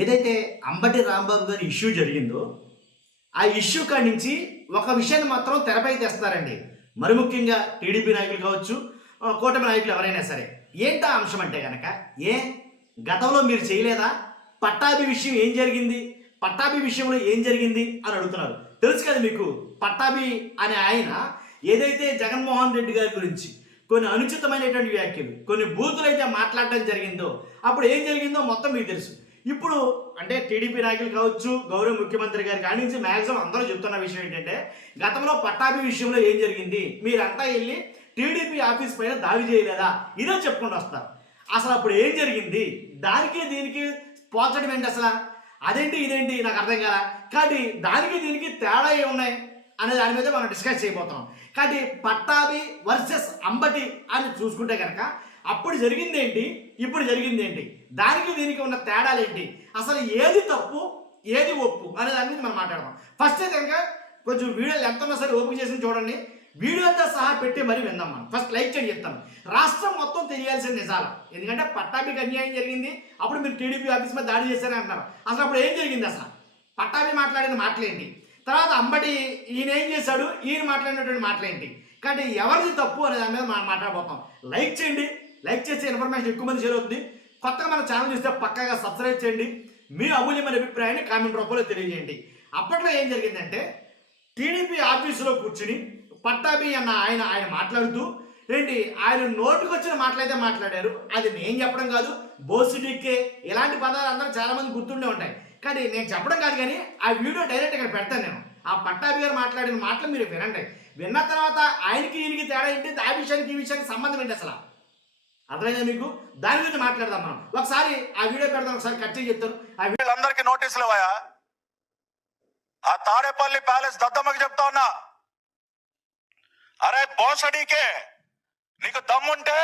ఏదైతే అంబటి రాంబాబు గారి ఇష్యూ జరిగిందో, ఆ ఇష్యూ కాడి నుంచి ఒక విషయాన్ని మాత్రం తెరపై తెస్తారండి. మరి ముఖ్యంగా టీడీపీ నాయకులు కావచ్చు, కూటమి నాయకులు ఎవరైనా సరే. ఏంటా అంశం అంటే గనక, ఏ గతంలో మీరు చేయలేదా? పట్టాభి విషయం ఏం జరిగింది? పట్టాభి విషయంలో ఏం జరిగింది అని అడుగుతున్నారు. తెలుసు కదా మీకు, పట్టాభి అనే ఆయన ఏదైతే జగన్మోహన్ రెడ్డి గారి గురించి కొన్ని అనుచితమైనటువంటి వ్యాఖ్యలు, కొన్ని బూతులైతే మాట్లాడడం జరిగిందో, అప్పుడు ఏం జరిగిందో మొత్తం మీకు తెలుసు. ఇప్పుడు అంటే టీడీపీ నాయకులు కావచ్చు, గౌరవ ముఖ్యమంత్రి గారి కాడి నుంచి మ్యాక్సిమం అందరూ చెప్తున్న విషయం ఏంటంటే, గతంలో పట్టాభి విషయంలో ఏం జరిగింది, మీరంతా వెళ్ళి టీడీపీ ఆఫీస్ పైన దాడి చేయలేదా, ఇదే చెప్పుకుంటూ వస్తారు. అసలు అప్పుడు ఏం జరిగింది, దానికి దీనికి పోల్చడం ఏంటి అసలు, అదేంటి ఇదేంటి నాకు అర్థం కాదా. కాబట్టి దానికి దీనికి తేడా ఏమున్నాయి అనే దాని మీద మనం డిస్కస్ చేయబోతున్నాం. కాబట్టి పట్టాభి వర్సెస్ అంబటి అని చూసుకుంటే కనుక, అప్పుడు జరిగింది ఏంటి, ఇప్పుడు జరిగింది ఏంటి, దానికి దీనికి ఉన్న తేడాలు ఏంటి, అసలు ఏది తప్పు ఏది ఒప్పు అనే దాని మీద మనం మాట్లాడదాం. ఫస్ట్ అయితే కనుక కొంచెం వీడియోలు ఎంత ఉన్నా సరే ఓపెన్ చేసి చూడండి, వీడియోతో సహా పెట్టి మరీ విందాం. మనం ఫస్ట్ లైక్ చేయండి చెప్తాను. రాష్ట్రం మొత్తం తెలియాల్సిన నిజాలు, ఎందుకంటే పట్టాభికి అన్యాయం జరిగింది, అప్పుడు మీరు టీడీపీ ఆఫీస్ మీద దాడి చేశారని అంటారు. అసలు అప్పుడు ఏం జరిగింది, అసలు పట్టాభి మాట్లాడిన మాటలేంటి, తర్వాత అంబటి ఈయన ఏం చేశాడు, ఈయన మాట్లాడినటువంటి మాటలేంటి, కాబట్టి ఎవరిది తప్పు అనే దాని మీద మనం మాట్లాడబోతాం. లైక్ చేయండి, లైక్ చేసే ఇన్ఫర్మేషన్ ఎక్కువ మంది షేర్ అవుతుంది. కొత్తగా మన ఛానల్ చూస్తే పక్కాగా సబ్స్క్రైబ్ చేయండి, మీ అమూల్యమైన అభిప్రాయాన్ని కామెంట్ రూపంలో తెలియజేయండి. అప్పట్లో ఏం జరిగిందంటే, టీడీపీ ఆఫీసులో కూర్చుని పట్టాభి అన్న ఆయన మాట్లాడుతూ ఏంటి, ఆయన నోటుకు వచ్చిన మాటలైతే మాట్లాడారు. అది నేను చెప్పడం కాదు, బోసిడికే ఇలాంటి పదాలు అందరూ చాలా మంది గుర్తుండే ఉంటాయి. కానీ నేను చెప్పడం కాదు, కానీ ఆ వీడియో డైరెక్ట్ ఇక్కడ పెడతాను నేను. ఆ పట్టాభి గారు మాట్లాడిన మాటలు మీరు వినండి. విన్న తర్వాత ఆయనకి ఈయనకి తేడా ఏంటి, ఆ విషయానికి ఈ విషయానికి సంబంధం ఏంటి అసలు అర్థమైందా మీకు, దాని గురించి మాట్లాడదాం మనం. ఒకసారి ఆ వీడియో పెడదాం, ఒకసారి కట్ చేసి చెప్తారు. ఆ వీళ్ళందరికీ నోటీసులు ఇవ్వయా? ఆ తాడేపల్లి ప్యాలెస్ దద్దమ్మకి చెప్తా ఉన్నా, అరే బోసడీకే, నీకు దమ్ముంటే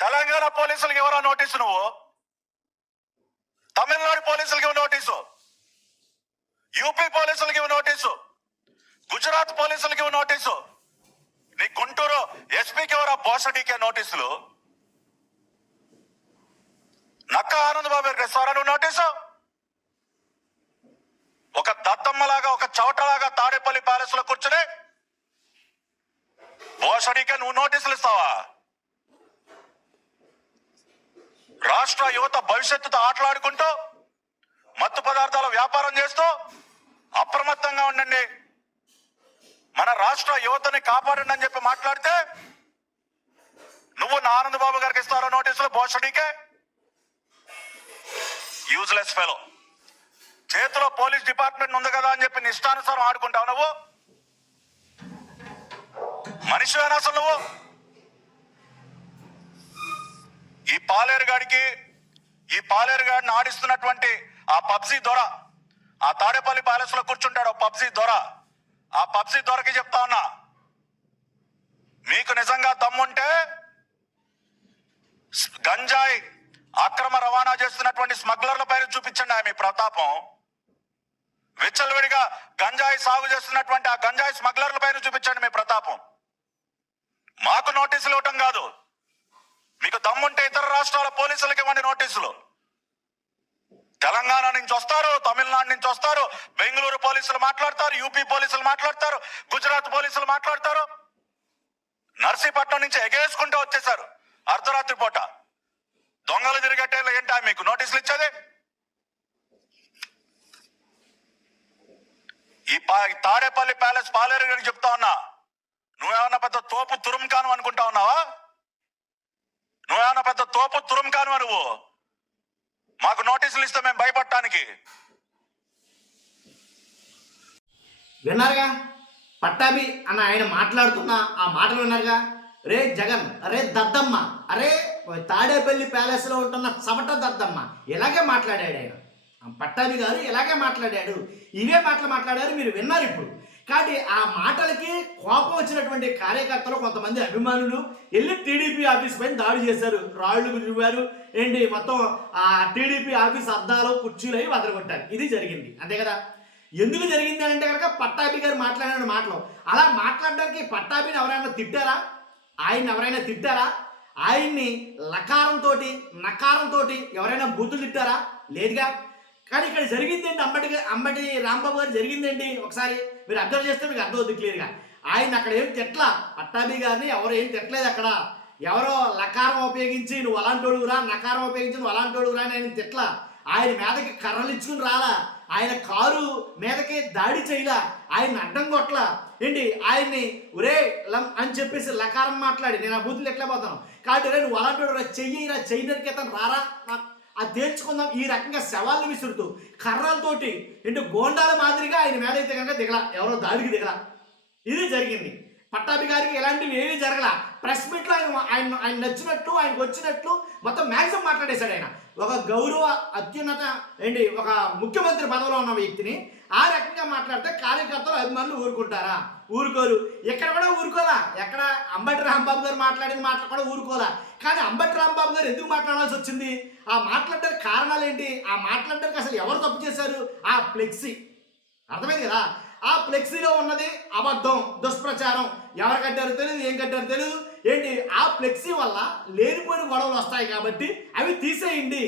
తెలంగాణ పోలీసులకి ఎవరో నోటీసు, నువ్వు తమిళనాడు పోలీసులకి ఇవ్వ నోటీసు, యూపీ పోలీసులకి ఇవ్వ నోటీసు, గుజరాత్ పోలీసులకి ఇవ్వ నోటీసు, నీ గుంటూరు ఎస్పీకి ఎవరా బోసడీకే నోటీసులు? నక్క ఆనంద్ బాబు ఇస్తారా నువ్వు నోటీసు? ఒక దత్తమ్మలాగా, ఒక చవటలాగా తాడేపల్లి ప్యాలెస్ లో కూర్చుని బోసడీకే నువ్వు నోటీసులు ఇస్తావా? రాష్ట్ర యువత భవిష్యత్తుతో ఆటలాడుకుంటూ మత్తు పదార్థాల వ్యాపారం చేస్తూ అప్రమత్తంగా ఉండండి, మన రాష్ట్ర యువతని కాపాడండి అని చెప్పి మాట్లాడితే నువ్వు నా ఆనంద్ బాబు గారికి ఇస్తారో నోటీసులు? బోసడీకే యూజ్లెస్ ఫెలో. చేతిలో పోలీస్ డిపార్ట్మెంట్ ఉంది కదా అని చెప్పి నీ ఇష్టానుసారం ఆడుకుంటావు నువ్వు? మనిషివేనా అసలు నువ్వు? ఈ పాలేరుగాడిని ఆడిస్తున్నటువంటి ఆ పబ్జీ దొర, ఆ తాడేపల్లి ప్యాలెస్ లో కూర్చుంటాడు పబ్జీ దొర. ఆ పబ్జీ దొరకి చెప్తా ఉన్నా, మీకు నిజంగా దమ్ముంటే గంజాయి అక్రమ రవాణా చేస్తున్నటువంటి స్మగ్లర్ల పైన చూపించండి మీ ప్రతాపం. విచ్చలవిడిగా గంజాయి సాగు చేస్తున్నటువంటి ఆ గంజాయి స్మగ్లర్ల పైన చూపించండి మీ ప్రతాపం. మాకు నోటీసులు ఇవ్వటం కాదు, మీకు దమ్ముంటే ఇతర రాష్ట్రాల పోలీసులకి ఇవ్వండి నోటీసులు. తెలంగాణ నుంచి వస్తారు, తమిళనాడు నుంచి వస్తారు, బెంగళూరు పోలీసులు మాట్లాడతారు, యూపీ పోలీసులు మాట్లాడతారు, గుజరాత్ పోలీసులు మాట్లాడతారు. నర్సీపట్నం నుంచి ఎగేసుకుంటూ వచ్చేసారు అర్ధరాత్రి పూట. దొంగలు తిరిగేటేలా ఏంటా మీకు నోటీసులు ఇచ్చేది? ఈ తాడేపల్లి ప్యాలెస్ పాలేరు గారికి చెప్తా ఉన్నా, నువ్వేమన్నా పెద్ద తోపు తురుంకాను అనుకుంటా ఉన్నావా? నువ్వేమన్నా పెద్ద తోపు తురుంకాను నువ్వు? మాకు నోటీసులు ఇస్తే మేము భయపడటానికి? విన్నారుగా, పట్టాభి అన్న ఆయన మాట్లాడుతున్న ఆ మాటలు విన్నారుగా. రే జగన్, అరే దద్దమ్మ, అరే తాడేపల్లి ప్యాలెస్లో ఉంటున్న చవట దద్దమ్మ, ఇలాగే మాట్లాడాడు ఆయన. పట్టాభి గారు ఇలాగే మాట్లాడాడు, ఇవే మాటలు మాట్లాడారు, మీరు విన్నారు ఇప్పుడు. కాబట్టి ఆ మాటలకి కోపం వచ్చినటువంటి కార్యకర్తలు, కొంతమంది అభిమానులు వెళ్ళి టీడీపీ ఆఫీస్ పైన దాడి చేశారు, రాళ్ళు రువ్వారు, ఏంటి మొత్తం ఆ టీడీపీ ఆఫీస్ అద్దాలు కుర్చీలు అవి వదలగొట్టారు. ఇది జరిగింది, అంతే కదా. ఎందుకు జరిగింది అని అంటే కనుక, పట్టాభి గారు మాట్లాడిన మాటలు. అలా మాట్లాడడానికి పట్టాభిని ఎవరైనా తిట్టారా? ఆయన్ని ఎవరైనా తిట్టారా? ఆయన్ని లకారంతో నకారంతో ఎవరైనా బూతులు తిట్టారా? లేదుగా. కానీ ఇక్కడ జరిగిందేంటి, అంబటి రాంబాబు గారు జరిగిందేంటి ఒకసారి మీరు అబ్జర్వ్ చేస్తే మీకు అర్థమవుతుంది క్లియర్గా. ఆయన అక్కడ ఏం తిట్లా, పట్టాభి గారిని ఎవరు ఏం తిట్టలేదు అక్కడ. ఎవరో లకారం ఉపయోగించి నువ్వు అలాంటోడుగురా, నకారం ఉపయోగించి నువ్వు అలాంటోడుగురా అని ఆయన తిట్లా. ఆయన మీదకి కర్రలు ఇచ్చుకుని రాలా, ఆయన కారు మీదకి దాడి చేయలా, ఆయన అడ్డం కొట్టలా ఏంటి, ఆయన్ని ఒరే లం అని చెప్పేసి లకారం మాట్లాడి నేను ఆ బూతులు ఎట్లా పోతాను కాబట్టి రే నువ్వు అలాంటోడు రా, చెయ్యి నరికేతాను రారా అది తేల్చుకుందాం ఈ రకంగా శవాలను విసురుతూ కర్రలతోటి ఏంటి గోండాల మాదిరిగా ఆయన మీద అయితే కనుక దిగల, ఎవరో దాడికి దిగల. ఇది జరిగింది. పట్టాభి గారికి ఎలాంటివి ఏమీ జరగల. ప్రెస్ మీట్లో ఆయన నచ్చినట్టు ఆయనకు వచ్చినట్లు మొత్తం మ్యాక్సిమం మాట్లాడేశాడు. ఆయన ఒక గౌరవ అత్యున్నత ఏంటి ఒక ముఖ్యమంత్రి పదవిలో ఉన్న వ్యక్తిని ఆ రకంగా మాట్లాడితే కార్యకర్తలు అభిమానులు ఊరుకుంటారా? ఊరుకోరు. ఎక్కడ కూడా ఊరుకోలా. ఎక్కడ అంబటి రాంబాబు గారు మాట్లాడిన మాటలు కూడా ఊరుకోలా. కానీ అంబటి రాంబాబు గారు ఎందుకు మాట్లాడాల్సి వచ్చింది? ఆ మాట్లాడడానికి కారణాలు ఏంటి? ఆ మాట్లాడడానికి అసలు ఎవరు తప్పు చేశారు? ఆ ఫ్లెక్సీ. అర్థమైంది కదా? ఆ ఫ్లెక్సీలో ఉన్నది అబద్ధం, దుష్ప్రచారం. ఎవరు కట్టారో తెలియదు, ఏం కట్టారో తెలియదు. ఏంటి ఆ ఫ్లెక్సీ వల్ల లేనిపోయిన గొడవలు వస్తాయి కాబట్టి అవి తీసేయండి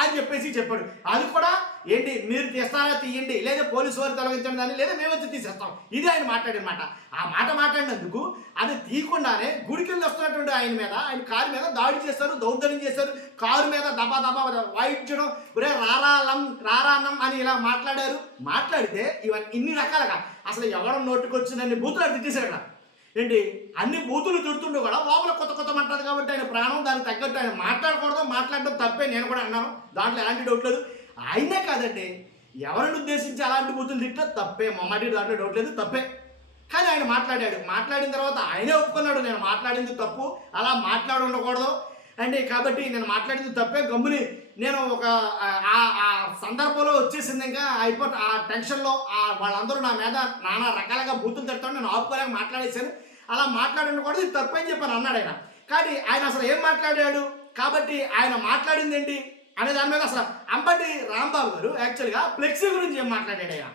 అని చెప్పేసి చెప్పాడు. అది కూడా ఏంటి మీరు తీస్తారా తీయండి, లేదా పోలీసు వారు తొలగించండి దాన్ని, లేదా మేము వచ్చి తీసేస్తాం. ఇది ఆయన మాట్లాడిన మాట. ఆ మాట మాట్లాడినందుకు అది తీయకుండానే గుడికెళ్ళి వస్తున్నటువంటి ఆయన మీద, ఆయన కారు మీద దాడి చేశారు, దౌర్జన్యం చేశారు. కారు మీద దబా దబా వాయించడం, ఒరే రారాన్నం అని ఇలా మాట్లాడారు. మాట్లాడితే ఇవన్నీ ఇన్ని రకాలుగా అసలు ఎవడం నోటుకొచ్చిందని బూతులు తిట్టేశారు అక్కడ. ఏంటి అన్ని బూతులు తిడుతుండూ కూడా లోపల కొత్త అంటారు కాబట్టి ఆయన ప్రాణం దానికి తగ్గట్టు ఆయన మాట్లాడకూడదు. మాట్లాడడం తప్పే, నేను కూడా అన్నాను, దాంట్లో ఎలాంటి డౌట్ లేదు. ఆయనే కాదండి, ఎవరిని ఉద్దేశించి అలాంటి బూతులు తిట్టా తప్పే, మమ్మటి దాంట్లో డౌట్ లేదు, తప్పే. కానీ ఆయన మాట్లాడాడు. మాట్లాడిన తర్వాత ఆయనే ఒప్పుకున్నాడు, నేను మాట్లాడింది తప్పు, అలా మాట్లాడి ఉండకూడదు అండి, కాబట్టి నేను మాట్లాడింది తప్పే, గమ్ముని నేను ఒక ఆ సందర్భంలో వచ్చేసింది, ఇంకా అయిపోతే ఆ టెన్షన్లో వాళ్ళందరూ నా మీద నానా రకాలుగా బూతులు తిడతాడు, నేను ఆపుకోలేక మాట్లాడేశాను, అలా మాట్లాడకూడదు, ఇది తప్పని చెప్పని అన్నాడు ఆయన. కానీ ఆయన అసలు ఏం మాట్లాడాడు? కాబట్టి ఆయన మాట్లాడింది ఏంటి అనే దాని మీద అసలు అంబటి రాంబాబు గారు యాక్చువల్గా ఫ్లెక్సీ గురించి ఏం మాట్లాడాడు? ఆయన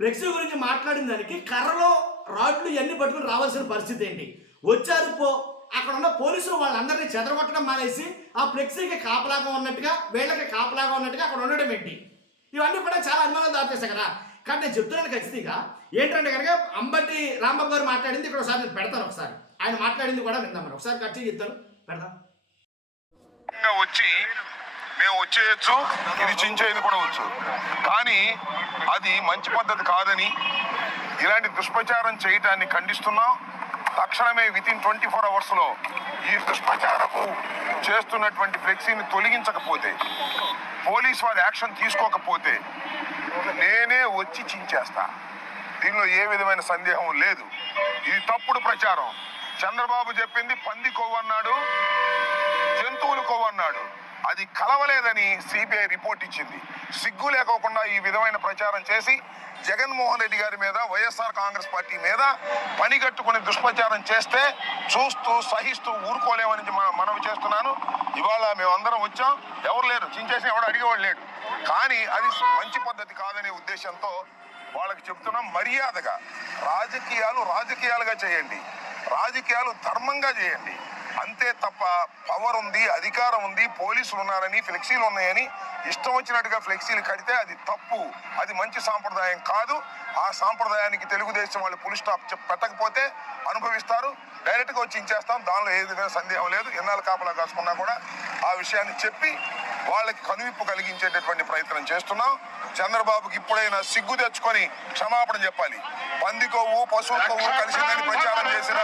ఫ్లెక్సీ గురించి మాట్లాడిన దానికి కర్రలో రాడ్లు ఇవన్నీ పట్టుకుని రావాల్సిన పరిస్థితి ఏంటి? వచ్చారు అక్కడ ఉన్న పోలీసులు వాళ్ళందరినీ చెదరగొట్టడం మానేసి ఆ ఫ్లెక్సీకి కాపలాగా ఉన్నట్టుగా, వీళ్ళకి కాపలాగా ఉన్నట్టుగా అక్కడ ఉండడం ఏంటి? ఇవన్నీ కూడా చాలా అనుమానాలు దాచేస్తాయి కదా. కానీ నేను చెప్తున్నాను ఖచ్చితంగా ఏంటంటే కనుక అంబటి రాంబాబు గారు మాట్లాడింది ఇక్కడ ఒకసారి నేను పెడతాను. ఒకసారి ఆయన మాట్లాడింది కూడా విందాం. మరి ఒకసారి కట్ చేసి చెప్తాను, పెడతాం. వచ్చి మేము వచ్చేయచ్చు, ఇది చించేది కూడా వచ్చు, కానీ అది మంచి పద్ధతి కాదని ఇలాంటి దుష్ప్రచారం చేయటాన్ని ఖండిస్తున్నాం. తక్షణమే వితిన్ 24 అవర్స్లో ఈ దుష్ప్రచారము చేస్తున్నటువంటి ఫ్లెక్సీని తొలగించకపోతే, పోలీస్ వారి యాక్షన్ తీసుకోకపోతే నేనే వచ్చి చించేస్తా. దీనిలో ఏ విధమైన సందేహం లేదు. ఇది తప్పుడు ప్రచారం. చంద్రబాబు చెప్పింది పంది కొవ్వు అన్నాడు, జంతువులు కొవ్వు అన్నాడు. అది కలవలేదని సిబిఐ రిపోర్ట్ ఇచ్చింది. సిగ్గు లేకోకుండా ఈ విధమైన ప్రచారం చేసి జగన్మోహన్ రెడ్డి గారి మీద, వైఎస్ఆర్ కాంగ్రెస్ పార్టీ మీద పనిగట్టుకుని దుష్ప్రచారం చేస్తే చూస్తూ సహిస్తూ ఊరుకోలేమని మనవి చేస్తున్నాను. ఇవాళ మేమందరం వచ్చాం, ఎవరు లేరు, చించేసి ఎవడు అడిగేవాడు లేడు. కానీ అది మంచి పద్ధతి కాదనే ఉద్దేశంతో వాళ్ళకి చెప్తున్నాం, మర్యాదగా రాజకీయాలుగా చేయండి, రాజకీయాలు ధర్మంగా చేయండి. అంతే తప్ప పవర్ ఉంది, అధికారం ఉంది, పోలీసులు ఉన్నారని, ఫ్లెక్సీలు ఉన్నాయని ఇష్టం వచ్చినట్టుగా ఫ్లెక్సీలు కడితే అది తప్పు, అది మంచి సాంప్రదాయం కాదు. ఆ సాంప్రదాయానికి తెలుగుదేశం వాళ్ళు ఫుల్ స్టాప్ పెట్టకపోతే అనుభవిస్తారు. డైరెక్ట్గా వచ్చి ఇచ్చేస్తాం, దానిలో ఏ విధమైన సందేహం లేదు. ఎన్నాళ్ళు కాపలా కాసుకున్నా కూడా ఆ విషయాన్ని చెప్పి వాళ్ళకి కనువిప్పు కలిగించేటటువంటి ప్రయత్నం చేస్తున్నాం. చంద్రబాబుకి ఇప్పుడైనా సిగ్గు తెచ్చుకొని క్షమాపణ చెప్పాలి. పంది కొవ్వు, పశువు కొవ్వు కలిసిందని ప్రచారం చేసిన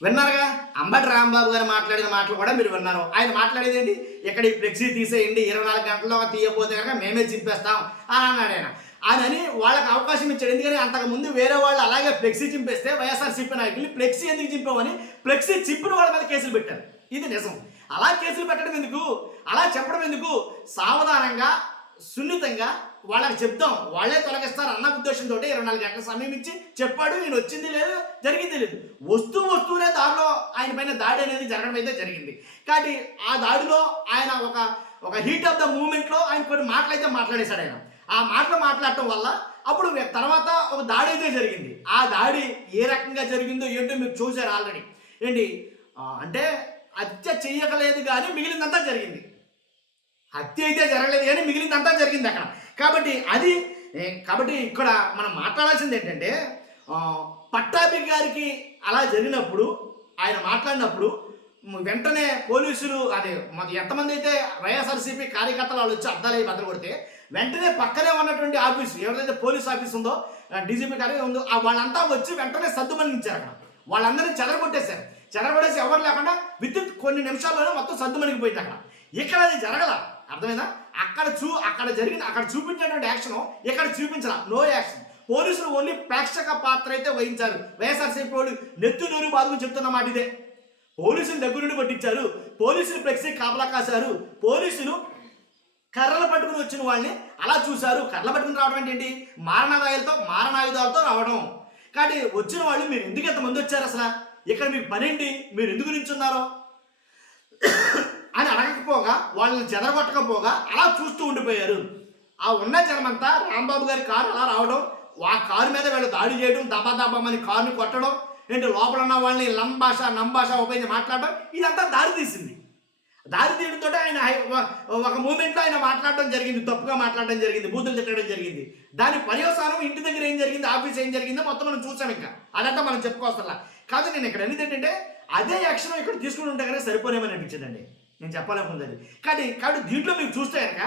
విన్నారుగా, అంబటి రాంబాబు గారు మాట్లాడిన మాటలు కూడా మీరు విన్నారు. ఆయన మాట్లాడేది ఏంటి, ఇక్కడ ఈ ఫ్లెక్సీ తీసేయండి, 24 గంటల్లో తీయకపోతే కనుక మేమే చింపేస్తాం అని అన్నాడు ఆయన. అని వాళ్ళకి అవకాశం ఇచ్చాడు. ఎందుకని అంతకుముందు వేరే వాళ్ళు అలాగే ఫ్లెక్సీ చింపేస్తే వైఎస్ఆర్సీపీ నాయకులు ఫ్లెక్సీ ఎందుకు చింపామని ఫ్లెక్సీ చింపిన వాళ్ళ మీద కేసులు పెట్టారు. ఇది నిజం. అలా కేసులు పెట్టడం ఎందుకు, అలా చెప్పడం ఎందుకు, సావధానంగా సున్నితంగా వాళ్ళకి చెప్తాం, వాళ్ళే తొలగిస్తారు అన్న ఉద్దేశంతో 24 గంటల సమయం ఇచ్చి చెప్పాడు. ఈయన వచ్చింది లేదు, జరిగింది లేదు. వస్తూనే దారిలో ఆయన పైన దాడి అనేది జరగడం అయితే జరిగింది. కాబట్టి ఆ దాడిలో ఆయన ఒక హీట్ ఆఫ్ ద మూమెంట్లో ఆయన కొన్ని మాటలు అయితే మాట్లాడేశాడు. ఆయన ఆ మాటలు మాట్లాడటం వల్ల అప్పుడు తర్వాత ఒక దాడి అయితే జరిగింది. ఆ దాడి ఏ రకంగా జరిగిందో ఏంటో మీరు చూశారు ఆల్రెడీ. ఏంటి అంటే హత్య చెయ్యకలేదు కానీ మిగిలిందంతా జరిగింది. హత్య అయితే జరగలేదు కానీ మిగిలిందంతా జరిగింది అక్కడ. కాబట్టి ఇక్కడ మనం మాట్లాడాల్సింది ఏంటంటే, పట్టాభి గారికి అలా జరిగినప్పుడు ఆయన మాట్లాడినప్పుడు వెంటనే పోలీసులు ఎంతమంది అయితే వైఎస్ఆర్సీపీ కార్యకర్తలు వాళ్ళు వచ్చి అద్దాలు బద్దలు కొడితే వెంటనే పక్కనే ఉన్నటువంటి ఆఫీసు ఎవరైతే పోలీస్ ఆఫీస్ ఉందో, డీజీపీ కార్యాలయం ఉందో, వాళ్ళంతా వచ్చి వెంటనే సద్దుమణించారు. అక్కడ వాళ్ళందరినీ చెదరగొట్టేశారు. చెదరగొట్టేసి ఎవరు లేకుండా విద్యుత్ కొన్ని నిమిషాల్లోనే మొత్తం సద్దుమణిగిపోయింది అక్కడ. ఇక్కడ అది జరగల. అర్థమైందా? అక్కడ జరిగింది, అక్కడ చూపించినటువంటి యాక్షన్ ఇక్కడ చూపించాల, నో యాక్షన్. పోలీసులు ఓన్లీ ప్రేక్షక పాత్ర అయితే వహించారు. వైఎస్ఆర్సీపీ వాళ్ళు నెత్తు నూరు బాధకు చెప్తున్న మాట ఇదే. పోలీసులు దగ్గర నుండి కొట్టించారు, పోలీసులు ఫ్లెక్సీ కాపలా కాశారు, పోలీసులు కర్రలు పట్టుకుని వచ్చిన వాళ్ళని అలా చూశారు. కర్రలు పట్టుకుని రావడం ఏంటి, మారణాయుధాలతో రావడం. కాబట్టి వచ్చిన వాళ్ళు మీరు ఎందుకు ఎంతమంది వచ్చారు, అసలు ఇక్కడ మీకు పనేంటి, మీరు ఎందుకు నించున్నారో అని అడగకపోగా, వాళ్ళని చెదరగొట్టకపోగా అలా చూస్తూ ఉండిపోయారు. ఆ ఉన్న జనమంతా రాంబాబు గారి కారు అలా రావడం, ఆ కారు మీద వీళ్ళు దాడి చేయడం, దబామని కారుని కొట్టడం, ఏంటి లోపల ఉన్న వాళ్ళని నంభాష ఉపయోగించి మాట్లాడడం, ఇదంతా దారి తీసింది. దారి తీయడంతో ఆయన ఒక మూమెంట్లో ఆయన మాట్లాడడం జరిగింది, తప్పుగా మాట్లాడడం జరిగింది, బూతులు తిట్టడం జరిగింది. దాని పర్యవసానం ఇంటి దగ్గర ఏం జరిగింది, ఆఫీస్ ఏం జరిగిందో మొత్తం మనం చూసాం. ఇంకా అదంతా మనం చెప్పుకోవసలా కాదు. నేను ఇక్కడ అనేది ఏంటంటే, అదే యాక్షన్ ఇక్కడ తీసుకుని ఉంటే కనుక సరిపోనేమని అనిపించిందండి, నేను చెప్పాలనుకుంది. కాబట్టి దీంట్లో మీరు చూస్తే కనుక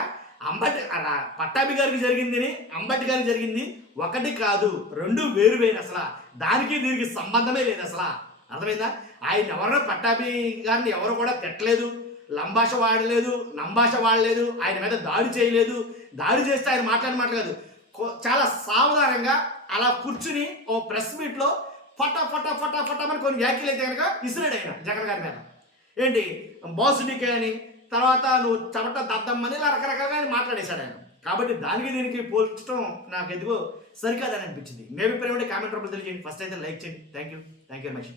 పట్టాభి గారికి జరిగింది, అంబటి గారికి జరిగింది ఒకటి కాదు, రెండు వేరు. అసలు దానికి దీనికి సంబంధమే లేదు అసలు. అర్థమైందా? ఆయన ఎవరో పట్టాభి గారిని ఎవరు కూడా తిట్టలేదు, లంభాష వాడలేదు, నంభాష వాడలేదు, ఆయన మీద దాడి చేయలేదు. దాడి చేస్తే ఆయన మాట్లాడదు. చాలా సావధానంగా అలా కూర్చుని ఓ ప్రెస్ మీట్లో ఫటామని కొన్ని వ్యాఖ్యలు అయితే కనుక ఇసిరాడు ఆయన జగన్ గారి మీద. ఏంటి బాసుడికే అని, తర్వాత నువ్వు చవట దద్దమ్మని ఇలా రకరకాలుగా ఆయన మాట్లాడేశాడు ఆయన. కాబట్టి దానికి దీనికి పోల్చడం నాకు ఎందుకో సరికాదని అనిపించింది. మేబీ ప్రేమ కామెంట్ రూపంలో తెలియజేయండి. ఫస్ట్ అయితే లైక్ చేయండి. Thank you very much.